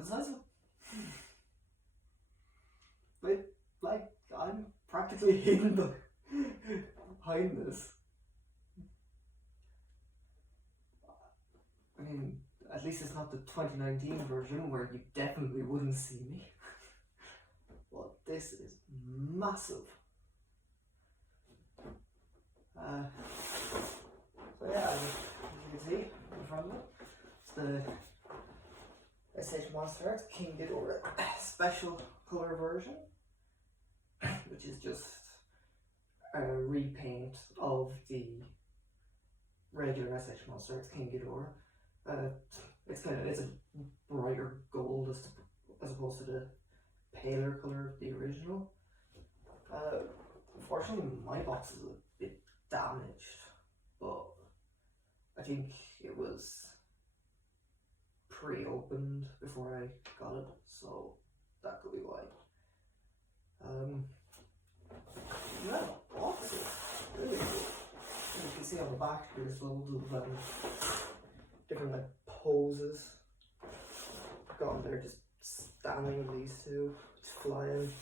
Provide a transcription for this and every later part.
at the size of it. But, like, I'm practically hidden behind this. I mean, at least it's not the 2019 version where you definitely wouldn't see me. But this is massive. So yeah, as you can see in front of it, it's the SH Monsterarts King Ghidorah special color version, which is just a repaint of the regular SH Monsterarts King Ghidorah. It's a brighter gold as opposed to the paler color of the original. Unfortunately, my box is a bit damaged, but I think it was pre-opened before I got it, so that could be why. Yeah, the box is really good. As you can see on the back, there's loads of different like poses. Got on there just standing with these two, just flying,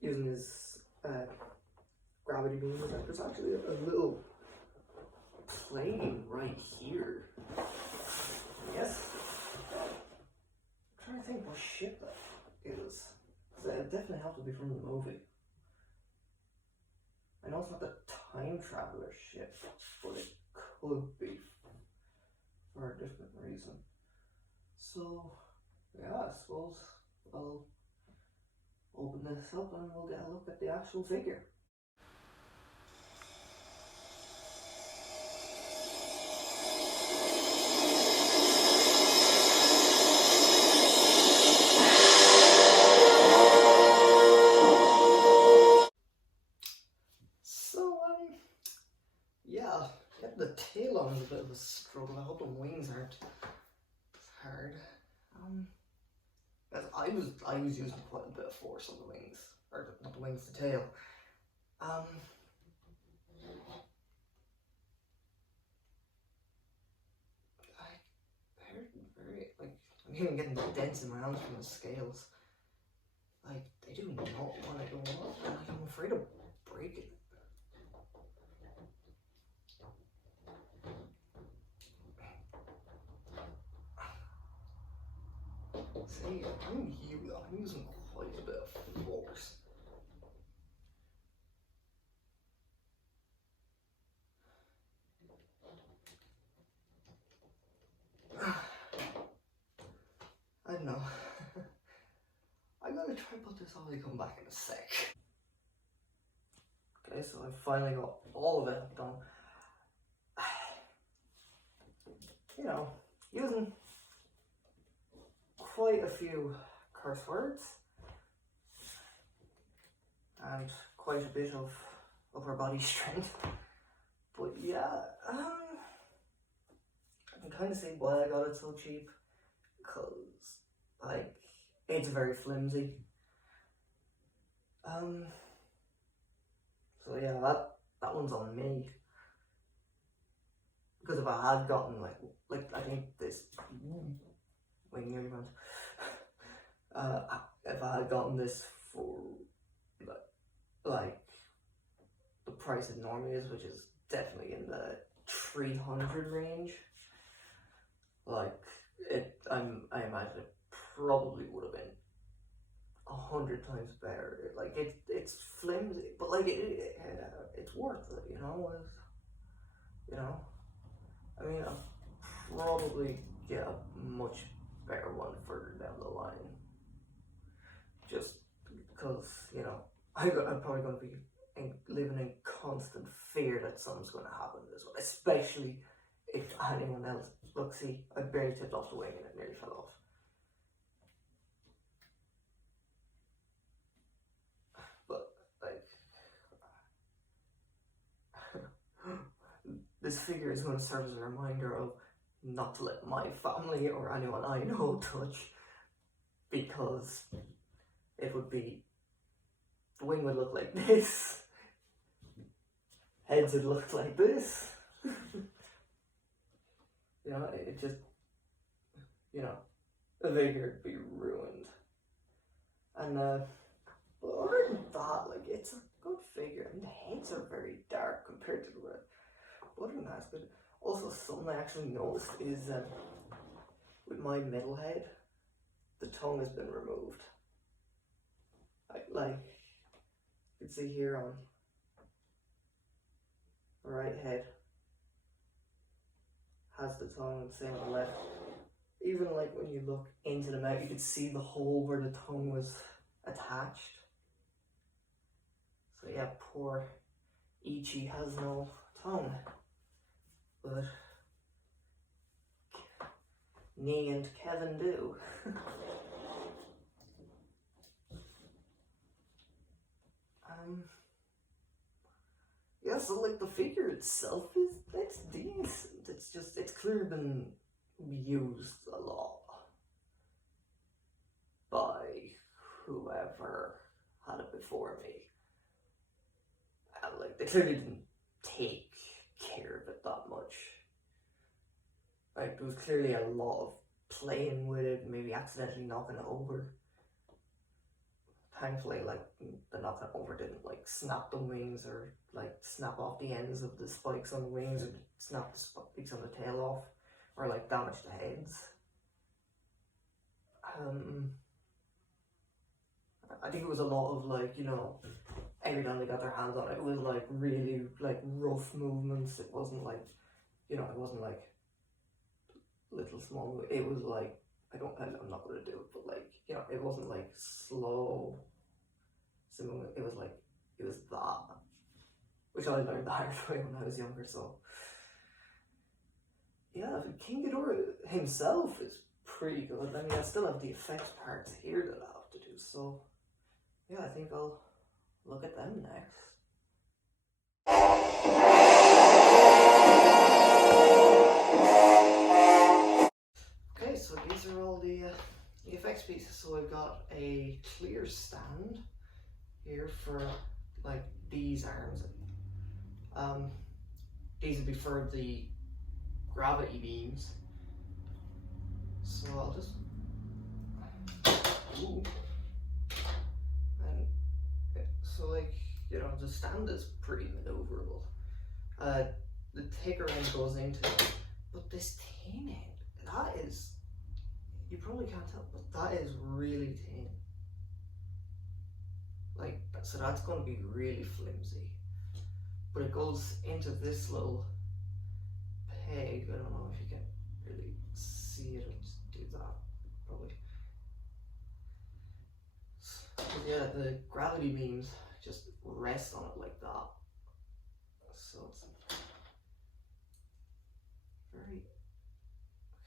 using his gravity beams. Like, there's actually a little plane right here. Yes. I'm trying to think what ship that is. Because it definitely has to be from the movie. I know it's not the time traveler ship, but it could be for a different reason. So, yeah, I suppose I'll open this up and we'll get a look at the actual figure. Yeah, getting the tail on is a bit of a struggle. I hope the wings aren't hard. I was using quite a bit of force on the wings, or not the wings, the tail. I'm even getting dents in my arms from the scales. Like, they do not want to go off, and I'm afraid to break it. See, I'm using quite a bit of force. I don't know. I'm gonna try and put this on and come back in a sec. Okay, so I finally got all of it done. You know, using quite a few curse words and quite a bit of upper body strength. But yeah, I can kind of see why I got it so cheap, because like it's very flimsy. So yeah, that one's on me. Because if I had gotten like I think this wing nearly went. If I had gotten this for like the price it normally is, which is definitely in the 300 range, like I imagine it probably would have been 100 times better. Like it's flimsy, but like it's worth it, you know. I mean, I'll probably get a much better one further down the line. Just because, you know, I'm probably going to be living in constant fear that something's going to happen to this one, especially if anyone else. Look, see, I barely tipped off the wing and it nearly fell off. But, like, this figure is going to serve as a reminder of not to let my family or anyone I know touch, because it would be, the wing would look like this, heads would look like this. You know, it just, you know, I think it'd be ruined. And but other than that, like, it's a good figure. And the heads are very dark compared to the red. But other than that, it's good. Also, something I actually noticed is with my middle head, the tongue has been removed. Like, you can see here on the right head has the tongue, and same on the left. Even like when you look into the mouth, you could see the hole where the tongue was attached. So yeah, poor Ichi has no tongue. But Nee and Kevin do. Yeah, so like the figure itself it's decent. It's clearly been used a lot by whoever had it before me. And like they clearly didn't take care of it that much. Like there was clearly a lot of playing with it, maybe accidentally knocking it over. Thankfully, like, the knocking it over didn't like snap the wings or like snap off the ends of the spikes on the wings or snap the spikes on the tail off or like damage the heads. I think it was a lot of like, you know, every time they got their hands on it, it was like really like rough movements. It wasn't like, you know, it wasn't like little small. It was like, I'm not gonna do it, but like, you know, it wasn't like slow. It was like, it was that, which I learned the hard way when I was younger. So yeah, King Ghidorah himself is pretty good. I mean, I still have the effects parts here that I have to do. So yeah, I think I'll look at them next. Okay, so these are all the effects pieces. So I've got a clear stand here for like these arms. These would be for the gravity beams. So I'll just and so like, you know, the stand is pretty maneuverable. The thicker end goes into it, but this thin end, that is, you probably can't tell, but that is really thin. Like, so that's going to be really flimsy. But it goes into this little peg. I don't know if you can really see it. I'll just do that, probably. But yeah, the gravity beams just rest on it like that. So it's very,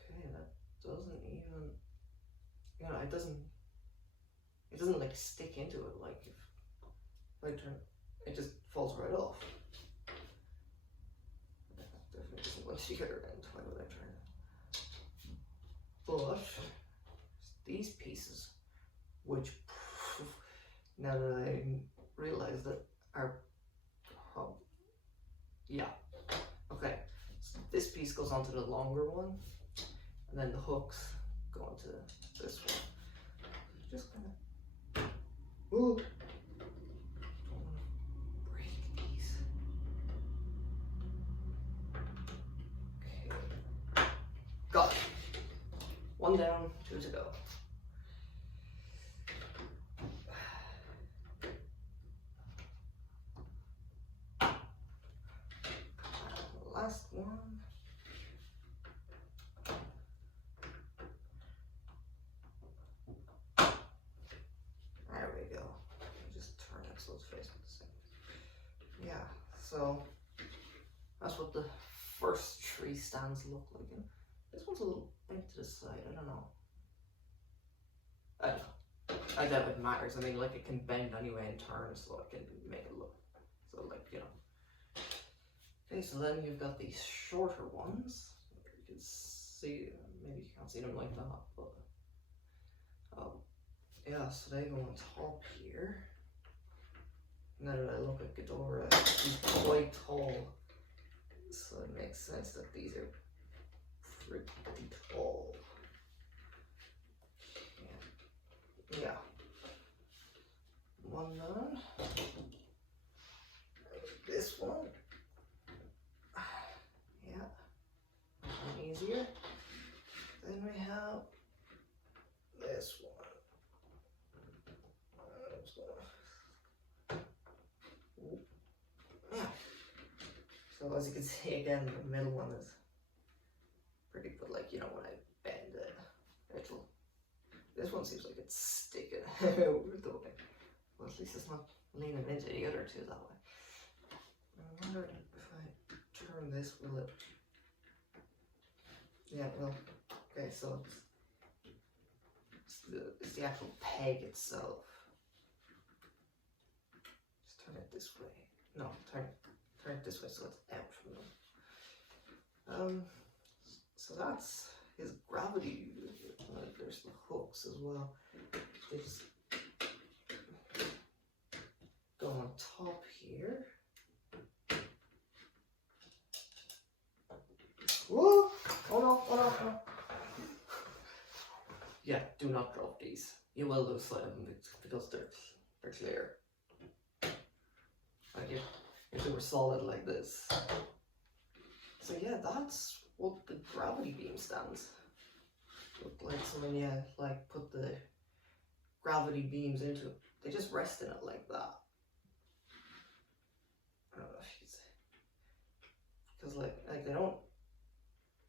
okay, that doesn't even, you know, it doesn't like stick into it. Like if I turn, it just falls right off. Definitely doesn't want to the other end. Why would I turn it? But these pieces, which now that I realize that are, yeah, okay. So this piece goes onto the longer one, and then the hooks go onto this one. Just kind of, ooh, don't want to break these. Okay, got it. One down, two to go. Last one. There we go. Just turn it so it's facing the same. Yeah, so that's what the first tree stands look like. And this one's a little bent to the side. I don't know. I doubt it matters. I mean, like, it can bend anyway and turn, so I can make it look. So, like, you know. Okay, so then you've got these shorter ones. You can see, maybe you can't see them like that, but yeah, so they go on top here. Now that I look at Ghidorah, he's quite tall, so it makes sense that these are pretty tall. yeah. One done. This one. Yeah. One easier. Then we have this one. Yeah. So as you can see again, the middle one is pretty good. Like, you know, when I bend it, it'll. This one seems like it's sticking over the way. Well, at least it's not leaning into the other two that way. I wonder if I turn this, will it? Yeah, well, okay, so it's the actual peg itself. Just turn it this way. No, turn it this way so it's out from them. So that's his gravity. There's the hooks as well. They just go on top here. Whoa! Oh no, oh no, oh no. Yeah, do not drop these. You will lose them because they're clear. Like if they were solid like this. So yeah, that's what the gravity beam stands look like. So when you like put the gravity beams into it, they just rest in it like that. I don't know if you see, because like they don't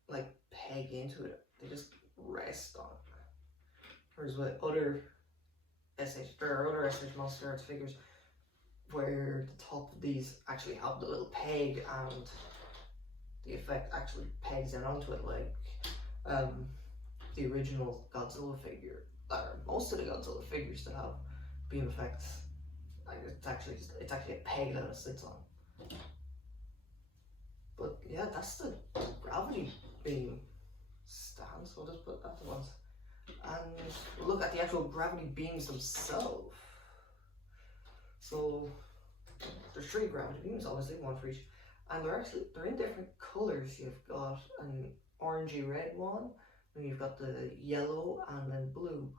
like peg into it, they just rest on it. Whereas with other SH Monsterarts figures, where the top of these actually have the little peg and the effect actually pegs in onto it, like the original Godzilla figure, or most of the Godzilla figures that have beam effects, like it's actually a peg that it sits on. But yeah, that's the gravity beam stand, so I'll just put that to once. And look at the actual gravity beams themselves. So there's 3 gravity beams, obviously, one for each. And they're in different colours. You've got an orangey red one, and you've got the yellow and then blue.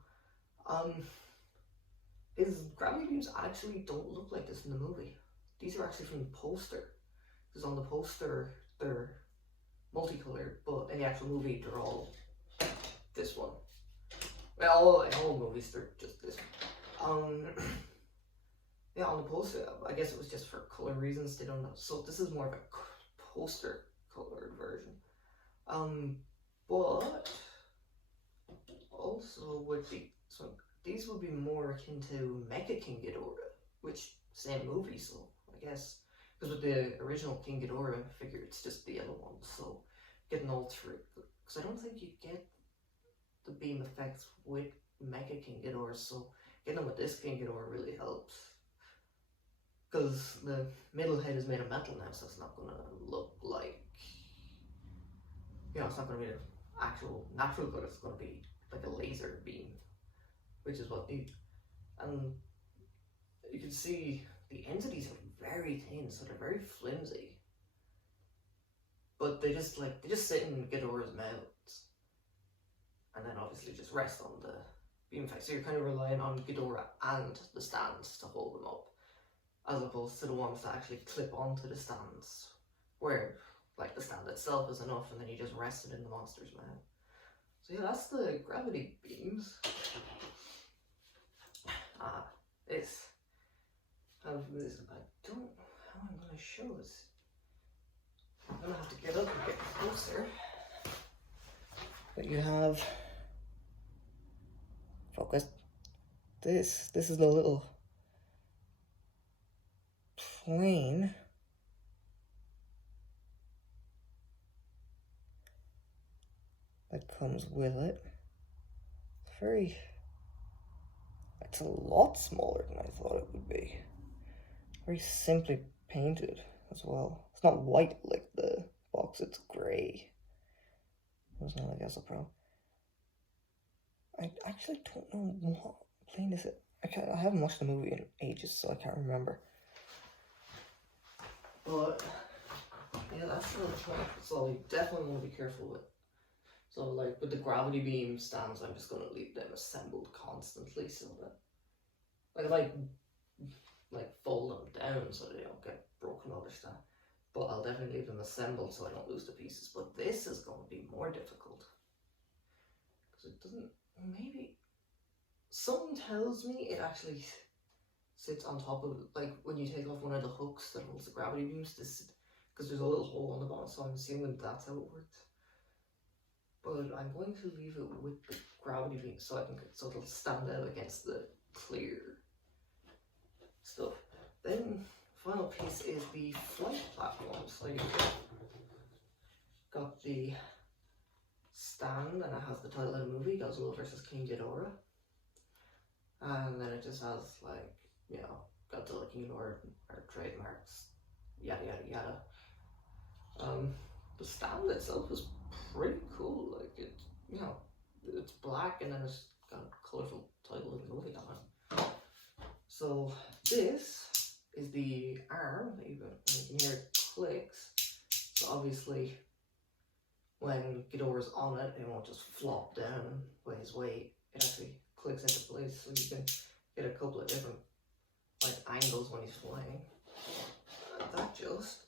His gravity beams actually don't look like this in the movie. These are actually from the poster. Because on the poster they're multicolored, but in the actual movie they're all this one. Well, in all movies they're just this one. Yeah, on the poster, I guess it was just for color reasons, they don't know. So this is more of a poster colored version. But also would be, so these would be more akin to Mecha King Ghidorah, which same movie, so I guess, because with the original King Ghidorah figure, it's just the yellow one, so getting all 3, because I don't think you get the beam effects with Mecha King Ghidorah, so getting them with this King Ghidorah really helps. Because the middle head is made of metal now, so it's not going to look like, you know, it's not going to be the actual natural color, it's going to be like a laser beam, which is what they, and you can see the ends of these are very thin, so they're very flimsy. But they just sit in Ghidorah's mouth, and then obviously just rest on the beam effect. So you're kind of relying on Ghidorah and the stands to hold them up, as opposed to the ones that actually clip onto the stands, where like the stand itself is enough and then you just rest it in the monster's mouth. So yeah, that's the gravity beams. This. I don't know how I'm going to show this. I'm going to have to get up and get closer. But you have, focus, this is the little plane that comes with it. It's a lot smaller than I thought it would be. Very simply painted as well. It's not white like the box, it's grey. It's not like Pro. I actually don't know what plane is it. I haven't watched the movie in ages, so I can't remember. But yeah, that's the point. So you definitely want to be careful with So like with the gravity beam stands, I'm just gonna leave them assembled constantly so that like fold them down so they don't get broken or stuff. But I'll definitely leave them assembled so I don't lose the pieces. But this is going to be more difficult because it doesn't. Maybe something tells me it actually sits on top of, like when you take off one of the hooks that holds the gravity beams. This because there's a little hole on the bottom, so I'm assuming that's how it works. But I'm going to leave it with the gravity beam so it'll stand out against the clear stuff. Then final piece is the flight platform. So you've got the stand and it has the title of the movie, Godzilla vs. King Ghidorah. And then it just has like, you know, Godzilla, King Ghidorah, our trademarks, yada yada yada. The stand itself is pretty cool. Like it's black and then it's got a colourful title of the movie on it. So this is the arm that you can hear it clicks. So obviously when Ghidorah's on it, it won't just flop down by his weight. It actually clicks into place, so you can get a couple of different like angles when he's flying. That just,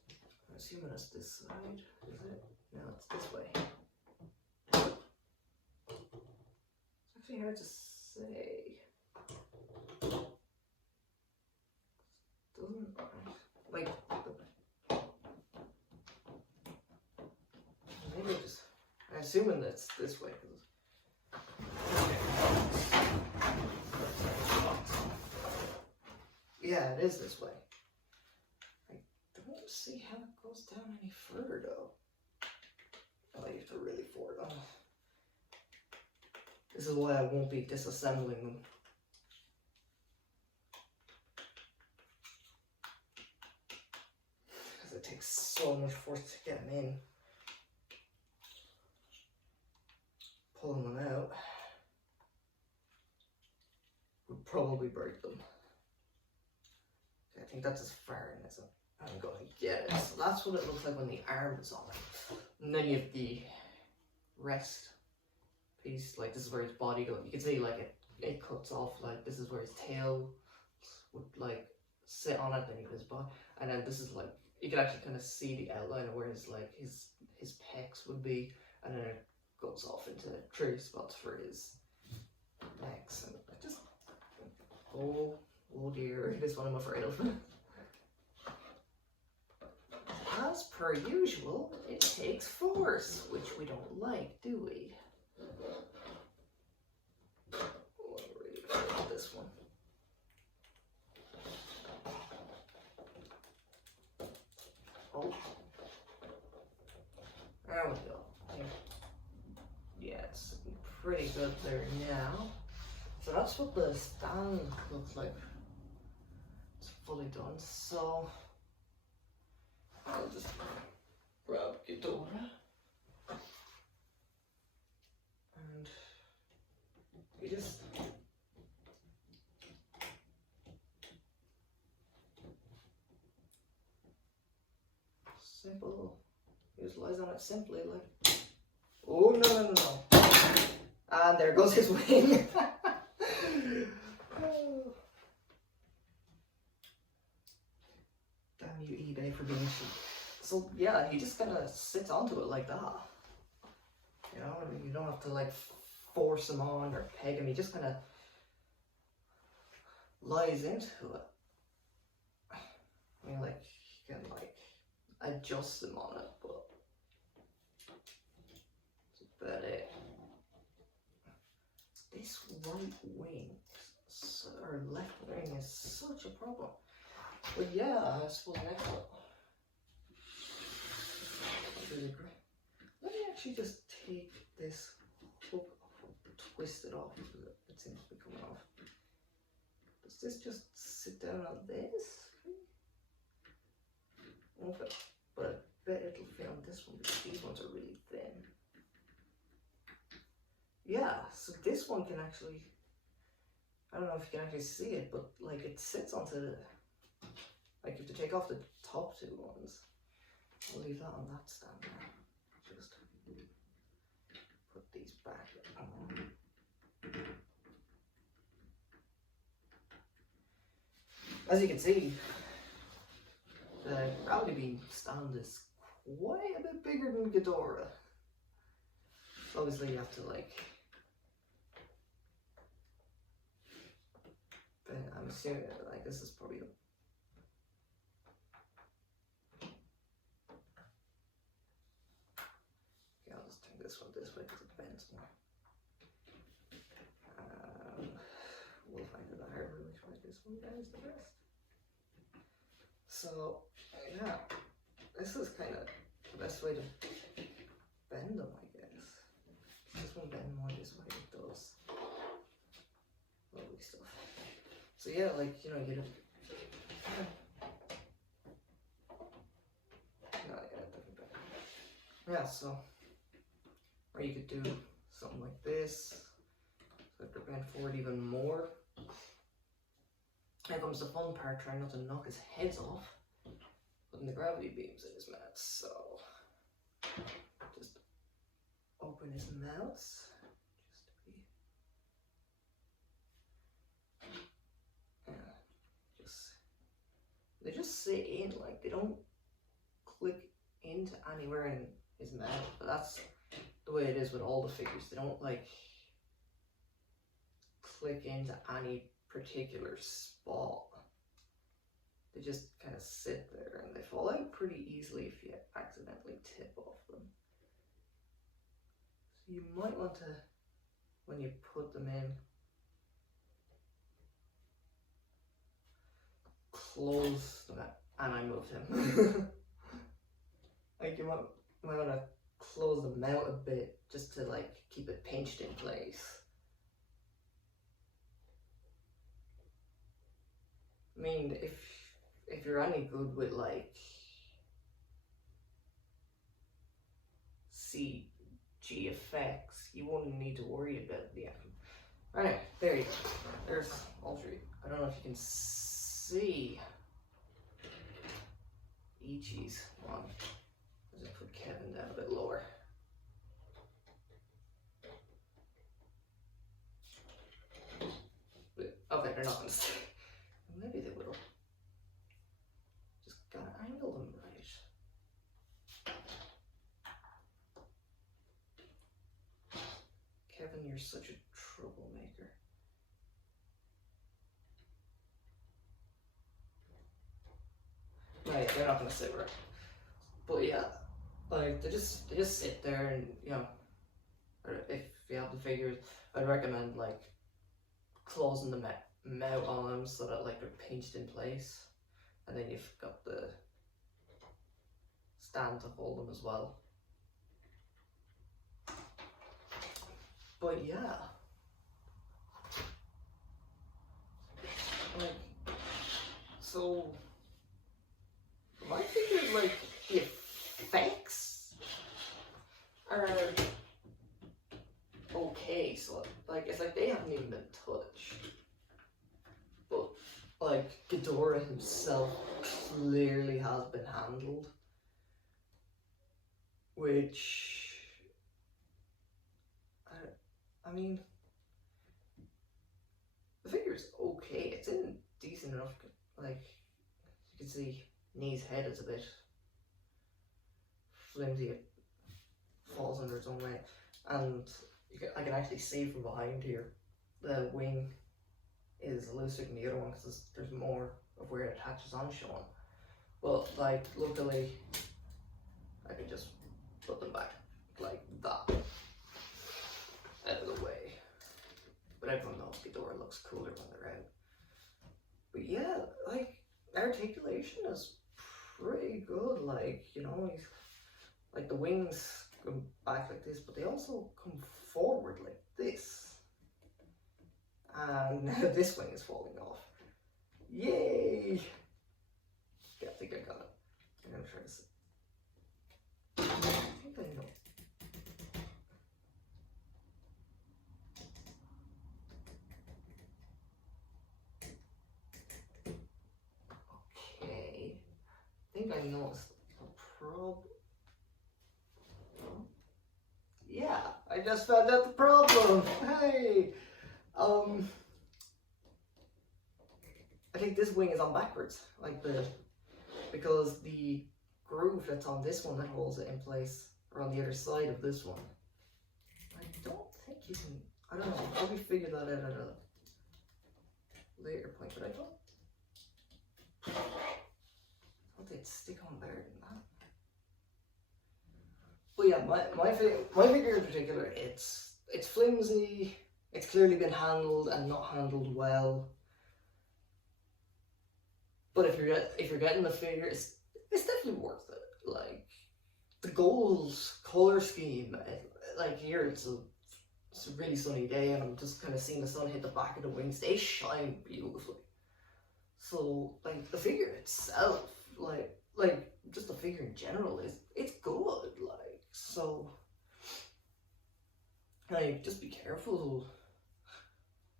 I'm assuming it's this side, is it? No, it's this way. It's actually hard to say. Doesn't like maybe just. I'm assuming that's this way. Yeah, it is this way. I don't see how it goes down any further though. Oh, you have to really force it. Oh. This is why I won't be disassembling them. Because it takes so much force to get them in. Pulling them out would probably break them. I think that's as far in as I'm going to get it. So that's what it looks like when the arm is on it. And then you have the rest piece, like this is where his body goes. You can see like it cuts off, like this is where his tail would like sit on it, then you have his body. And then this is like, you can actually kind of see the outline of where his pecs would be. And then it goes off into 3 spots for his legs. And I just, oh dear, this one I'm afraid of. As per usual, it takes force, which we don't like, do we? Oh, I'm really afraid of this one. Oh. There we go. Yeah, it's pretty good there now. So that's what the stand looks like. It's fully done. So I'll just grab Ghidorah and you just simple. He just lies on it simply like. Oh no. And there goes his wing. Damn you, eBay, for being cheap. So yeah, he just kind of sits onto it like that. You know, I mean, you don't have to like force him on or peg him. He just kind of lies into it. I mean, like you can like adjust him on it, but that's about it. This right wing or left wing is such a problem. But yeah, I suppose next one. Really great. Let me actually just take this hook and twist it off because it seems to be coming off. Does this just sit down on this? Okay. But I bet it'll fit on this one because these ones are really thin. Yeah, so this one can actually, I don't know if you can actually see it, but like it sits onto the, like you have to take off the top 2 ones. I'll leave that on that stand now. Just put as you can see, the gravity beam stand is quite a bit bigger than Ghidorah. Obviously you have to like, but I'm assuming like this is probably okay, I'll just turn this one this way because it bends more. We'll find it the hard way which way this one bends the best. So yeah, this is kind of the best way to bend them, I guess. This one bend more this way, it does. Lovely stuff. So yeah, like, you know, you don't... No, yeah, definitely better. Yeah, so... Or you could do something like this. So if they're bent forward even more. Here comes the fun part, trying not to knock his heads off. Putting the gravity beams in his mouth, so... Just open his mouth. Just to be... They just sit in, like, they don't click into anywhere in his mouth, but that's the way it is with all the figures. They don't, like, click into any particular spot. They just kind of sit there, and they fall out pretty easily if you accidentally tip off them. So you might want to, when you put them in, close the mouth, and I moved him. Like you might want to close the mouth a bit just to like keep it pinched in place. I mean, if you're any good with like CG effects, you wouldn't need to worry about the outcome. Anyway, there you go. There's all three. I don't know if you can see Ichi's one. I'll just put Kevin down a bit lower. But, okay, they're not gonna stay. Maybe they will. Just gotta angle them right. Kevin, you're such a troublemaker. Right, they're not gonna sit right. But yeah, like they just sit there, and you know, or if you have the figures, I'd recommend like closing the mouth on them so that like they're pinched in place, and then you've got the stand to hold them as well. But yeah, like, so my figure, like, the effects are okay, so like it's like they haven't even been touched. But like Ghidorah himself clearly has been handled, which I mean, the figure is okay. It's in decent enough. Like you can see, Knee's head is a bit flimsy. It falls under its own weight, and I can actually see from behind here the wing is looser than the other one because there's more of where it attaches on showing. But like luckily, I can just put them back like that out of the way. But everyone knows Ghidorah looks cooler when they're out. But yeah, like articulation is pretty good. Like, you know, he's like the wings go back like this, but they also come forward like this. And now this wing is falling off. Yay! Yeah, I think I got it. I'm gonna try this. I think I know. Okay. I think I know the problem. Yeah, I just found out the problem. Hey! I think this wing is on backwards, like because the groove that's on this one that holds it in place are on the other side of this one. I don't think you can, I don't know, I'll probably figure that out at a later point, but I thought they'd stick on better than that. But yeah, my figure in particular, it's flimsy, it's clearly been handled and not handled well. But if you're getting the figure, it's definitely worth it. Like the gold color scheme, like here it's a really sunny day, and I'm just kind of seeing the sun hit the back of the wings. They shine beautifully. So like the figure itself, like just the figure in general it's good. Like so, like just be careful,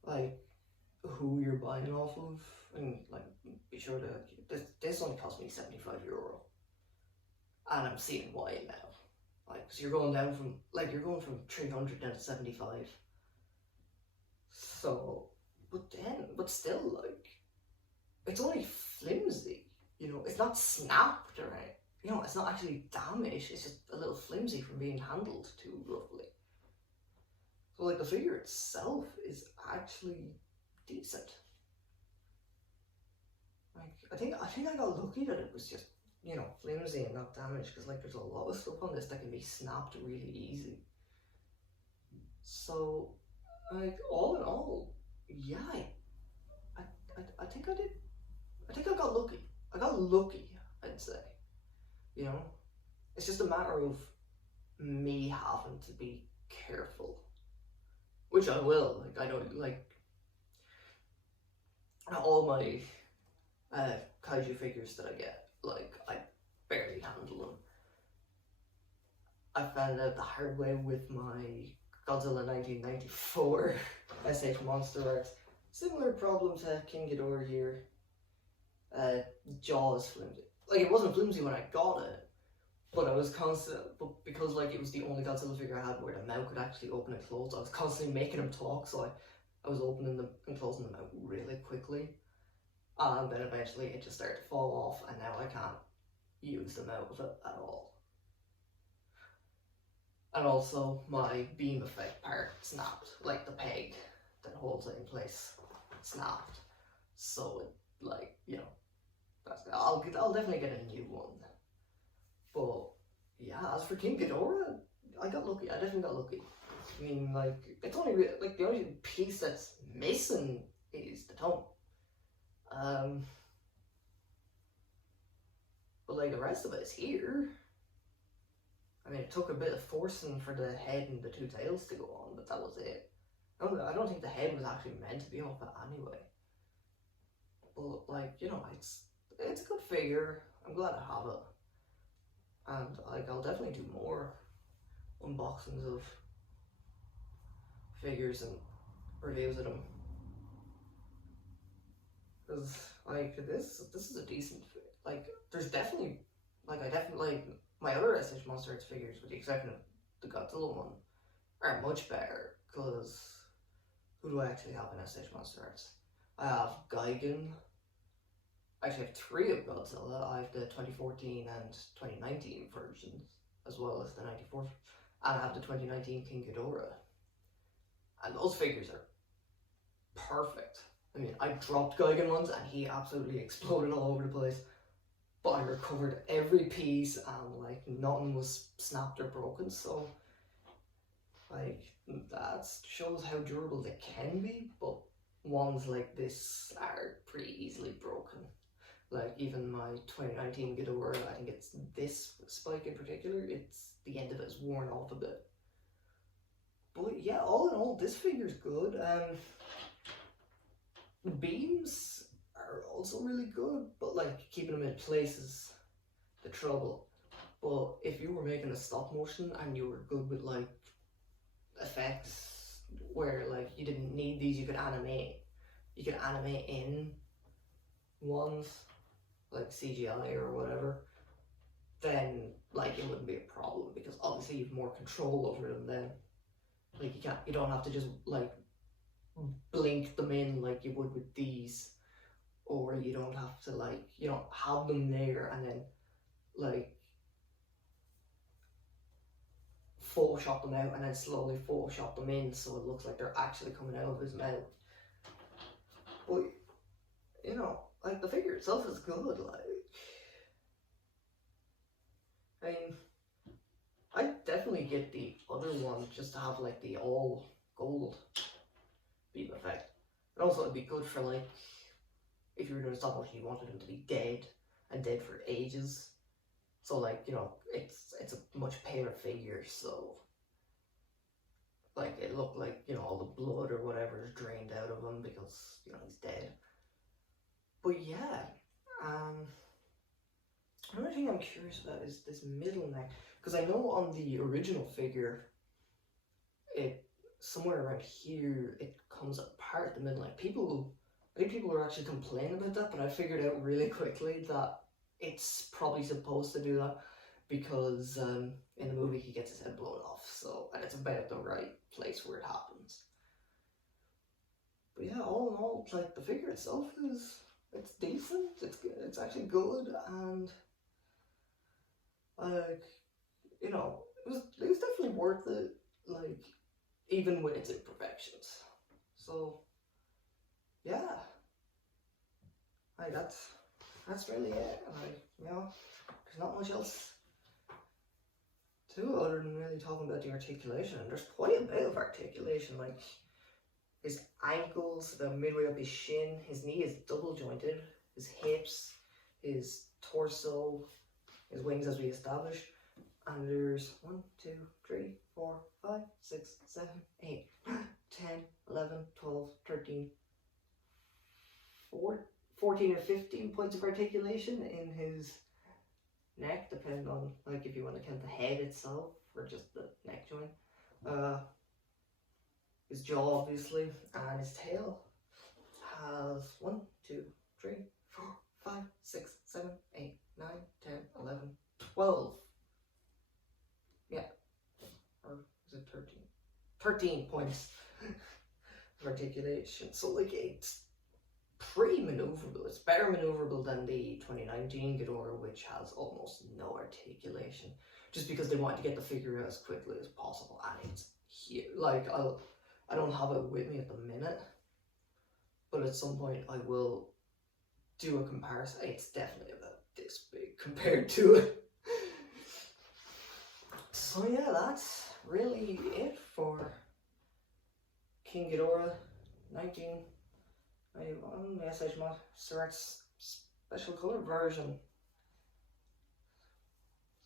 like who you're buying off of, and like be sure that this only cost me €75, and I'm seeing why now. Like, cause you're going from 300 down to 75. So, but still, like, it's only flimsy. You know, it's not snapped or anything. You know, it's not actually damaged. It's just a little flimsy from being handled too roughly. So, like, the figure itself is actually decent. Like, I think I got lucky that it was just, you know, flimsy and not damaged, because like there's a lot of stuff on this that can be snapped really easy. So, like, all in all, yeah, I think I did. I think I got lucky. I got lucky, I'd say. You know, it's just a matter of me having to be careful, which I will. Like, I don't like all my kaiju figures that I get. Like, I barely handle them. I found out the hard way with my Godzilla 1994 SH Monsterarts. Similar problem to King Ghidorah here. Jaw is flimsy. Like, it wasn't flimsy when I got it, but I was because like it was the only Godzilla figure I had where the mouth could actually open and close, I was constantly making him talk, so I was opening them and closing them out really quickly. And then eventually it just started to fall off, and now I can't use them out of it at all. And also my beam effect part snapped, like the peg that holds it in place snapped. So it, like, you know, I'll definitely get a new one. But yeah, as for King Ghidorah, I got lucky. I definitely got lucky. I mean, like, it's only like the only piece that's missing is the tongue. But like the rest of it is here. I mean, it took a bit of forcing for the head and the two tails to go on, but that was it. I don't think the head was actually meant to be off it anyway. But like, you know, it's a good figure. I'm glad I have it. And like, I'll definitely do more unboxings of figures and reviews of them. Because like this is a decent, like, there's definitely, like, I definitely, like, my other SH Monsterarts figures, with the exception of the Godzilla one, are much better. Because who do I actually have in SH Monsterarts? I have Gigan. I actually have 3 of Godzilla. I have the 2014 and 2019 versions, as well as the 94, and I have the 2019 King Ghidorah. And those figures are perfect. I mean, I dropped Gigan once and he absolutely exploded all over the place. But I recovered every piece and like nothing was snapped or broken, so like that shows how durable they can be, but ones like this are pretty easily broken. Like even my 2019 Ghidorah, I think it's this spike in particular, it's the end of it is worn off a bit. But yeah, all in all, this figure's good. The beams are also really good, but like keeping them in place is the trouble. But if you were making a stop motion and you were good with like effects where like you didn't need these, you could animate in ones like CGI or whatever, then like it wouldn't be a problem, because obviously you have more control over them then. Like you don't have to just like blink them in like you would with these, or you don't have to like, you don't have them there and then like Photoshop them out and then slowly Photoshop them in so it looks like they're actually coming out of his mouth. But you know, like the figure itself is good. Like, I mean, I definitely get the other one just to have like the all gold beam effect. And also it'd be good for like, if you were doing stop motion, you wanted him to be dead and dead for ages. So like, you know, it's a much paler figure, so like it looked like, you know, all the blood or whatever is drained out of him because, you know, he's dead. But yeah, another thing I'm curious about is this middle neck, because I know on the original figure, it somewhere around here it comes apart the middle neck. I think people were actually complaining about that, but I figured out really quickly that it's probably supposed to do that because in the movie he gets his head blown off, so, and it's about the right place where it happens. But yeah, all in all, like the figure itself it's decent, it's good, it's actually good, and like, you know, it was definitely worth it, like, even with its imperfections. So yeah, like that's really it. Like, you know, there's not much else to it other than really talking about the articulation, and there's quite a bit of articulation. Like his ankles, about midway up his shin, his knee is double jointed, his hips, his torso, his wings as we established, and there's 1, 2, 3, 4, 5, 6, 7, 8, 9, 10, 11, 12, 13, 14 or 15 points of articulation in his neck, depending on, like, if you want to count the head itself or just the neck joint. His jaw, obviously, and his tail has 1, 2, 3, 4, 5, 6, 7, 8, 9, 10, 11, 12. Yeah. Or is it 13? 13 points of articulation. So, like, it's pretty maneuverable. It's better maneuverable than the 2019 Ghidorah, which has almost no articulation, just because they wanted to get the figure out as quickly as possible, and it's here. Like, I don't have it with me at the minute, but at some point I will do a comparison. It's definitely about this big compared to it. So yeah, that's really it for King Ghidorah 1991, the SH Monsterarts special color version.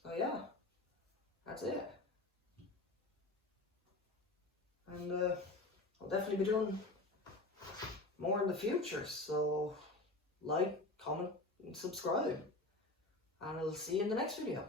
So yeah, that's it. And I'll definitely be doing more in the future, so like, comment, and subscribe. And I'll see you in the next video.